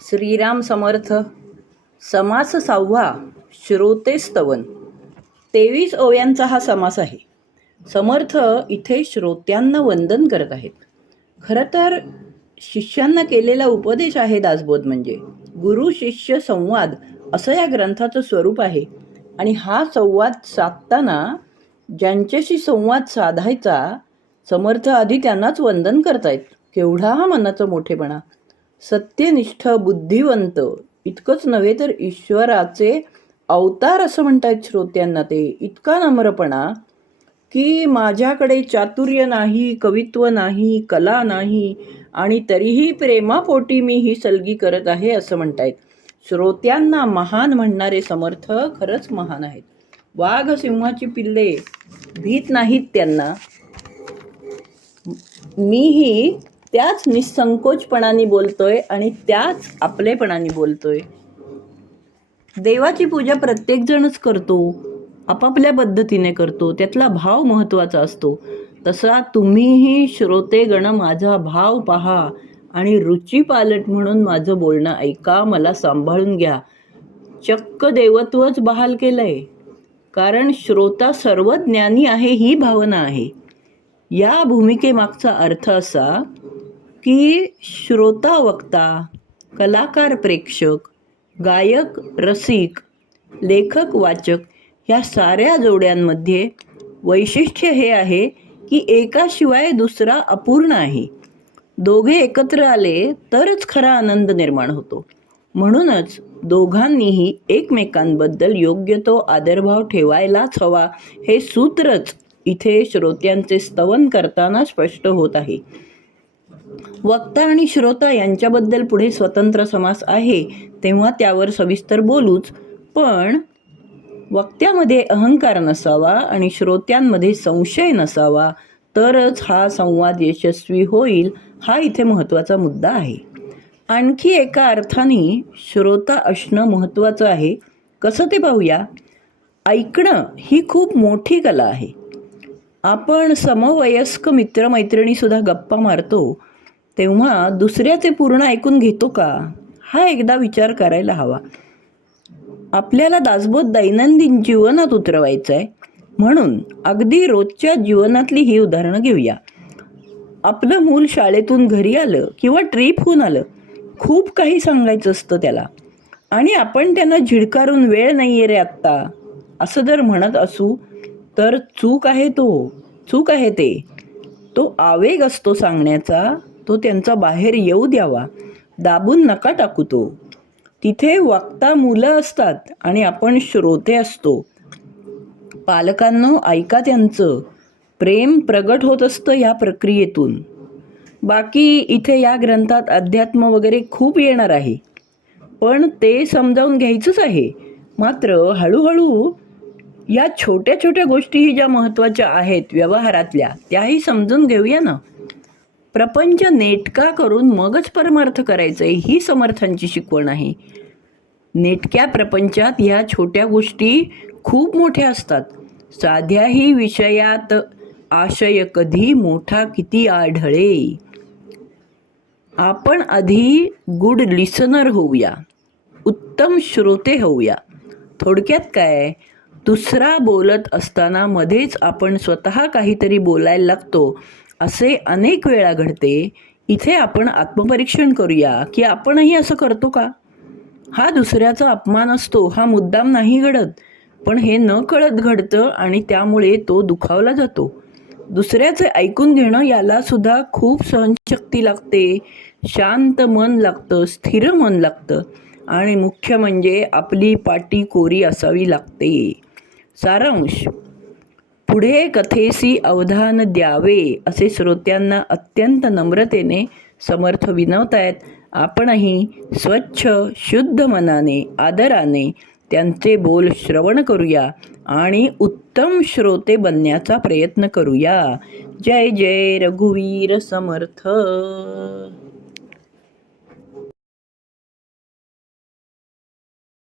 श्रीराम समर्थ. समास 6वा श्रोते स्तवन. 23 ओव्यांचा हा समास आहे. समर्थ इथे श्रोत्यांना वंदन करत आहेत. खरं तर शिष्यांना केलेला उपदेश आहे दासबोध म्हणजे. गुरु शिष्य संवाद असं या ग्रंथाचं स्वरूप आहे. आणि हा संवाद साधताना ज्यांच्याशी संवाद साधायचा समर्थ आधी त्यांनाच वंदन करतायत. केवढा हा मनाचा मोठेपणा. सत्यनिष्ठ बुद्धिवंत इतकंच नव्हे तर ईश्वराचे अवतार असं म्हणतायत श्रोत्यांना ते. इतका नम्रपणा की माझ्याकडे चातुर्य नाही, कवित्व नाही, कला नाही आणि तरीही प्रेमापोटी मी ही सलगी करत आहे असं म्हणतायत. श्रोत्यांना महान म्हणणारे समर्थ खरंच महान आहेत. वाघ सिंहाची पिल्ले भीत नाहीत त्यांना. मीही त्याच निसंकोचपणाने बोलतोय आणि त्याच आपलेपणाने बोलतोय. देवाची पूजा प्रत्येकजणच करतो, आपापल्या पद्धतीने करतो. त्यातला भाव महत्त्वाचा असतो. तसा तुम्हीही श्रोतेगण माझा भाव पहा आणि रुचीपालट म्हणून माझं बोलणं ऐका, मला सांभाळून घ्या. चक्क देवत्वच बहाल केलंय. कारण श्रोता सर्वज्ञानी आहे ही भावना आहे. या भूमिकेमागचा अर्थ असा की श्रोता वक्ता, कलाकार प्रेक्षक, गायक रसिक, लेखक वाचक ह्या साऱ्या जोड्यांमध्ये वैशिष्ट्य हे आहे की एकाशिवाय दुसरा अपूर्ण आहे. दोघे एकत्र आले तरच खरा आनंद निर्माण होतो. म्हणूनच दोघांनीही एकमेकांबद्दल योग्य तो आदरभाव ठेवायलाच हवा हे सूत्रच इथे श्रोत्यांचे स्तवन करताना स्पष्ट होत आहे. वक्ता आणि श्रोता यांच्याबद्दल पुढे स्वतंत्र समास आहे तेव्हा त्यावर सविस्तर बोलूच. पण वक्त्यामध्ये अहंकार नसावा आणि श्रोत्यांमध्ये संशय नसावा तरच हा संवाद यशस्वी होईल, हा इथे महत्त्वाचा मुद्दा आहे. आणखी एका अर्थाने श्रोता असणं महत्त्वाचं आहे. कसं ते पाहूया. ऐकणं ही खूप मोठी कला आहे. आपण समवयस्क मित्रमैत्रिणीसुद्धा गप्पा मारतो तेव्हा दुसऱ्याचे पूर्ण ऐकून घेतो का, हा एकदा विचार करायला हवा. आपल्याला दासबोध दैनंदिन जीवनात उतरवायचं आहे म्हणून अगदी रोजच्या जीवनातली ही उदाहरणं घेऊया. आपलं मूल शाळेतून घरी आलं किंवा ट्रीप होऊन आलं, खूप काही सांगायचं असतं त्याला आणि आपण त्यांना झिडकारून वेळ नाही आहे रे आत्ता असं जर म्हणत असू तर चूक आहे ते. तो आवेग असतो सांगण्याचा, तो त्यांचा बाहेर येऊ द्यावा, दाबून नका टाकू तो. तिथे वक्ता मुलं असतात आणि आपण श्रोते असतो. पालकांनो ऐका, त्यांचं प्रेम प्रगट होत असतं या प्रक्रियेतून. बाकी इथे या ग्रंथात अध्यात्म वगैरे खूप येणार आहे पण ते समजावून घ्यायचंच आहे. मात्र हळूहळू या छोट्या छोट्या गोष्टीही ज्या महत्त्वाच्या आहेत व्यवहारातल्या त्याही समजून घेऊया ना. प्रपंच नेटका करून मगच परमार्थ करायचं आहे ही समर्थांची शिकवण आहे. नेटक्या प्रपंचात ह्या छोट्या गोष्टी खूप मोठ्या असतात. साध्याही विषयात आशय कधी मोठा किती आढळे. आपण आधी गुड लिसनर होऊया, उत्तम श्रोते होऊया. थोडक्यात काय, दुसरा बोलत असताना मध्येच आपण स्वतः काहीतरी बोलायला लागतो असे अनेक वेळा घडते. इथे आपण आत्मपरीक्षण करूया की आपणही असं करतो का. हा दुसऱ्याचा अपमान असतो, हा मुद्दाम नाही घडत पण हे न कळत घडतं आणि त्यामुळे तो दुखावला जातो. दुसऱ्याचे ऐकून घेणं याला सुद्धा खूप सहनशक्ती लागते, शांत मन लागतं, स्थिर मन लागतं आणि मुख्य म्हणजे आपली पाटी कोरी असावी लागते. सारांश, पुढे कथेसी अवधान द्यावे असे श्रोत्यांना अत्यंत नम्रतेने समर्थ विनवतायत. आपणही स्वच्छ शुद्ध मनाने आदराने त्यांचे बोल श्रवण करूया आणि उत्तम श्रोते बनण्याचा प्रयत्न करूया. जय जय रघुवीर समर्थ.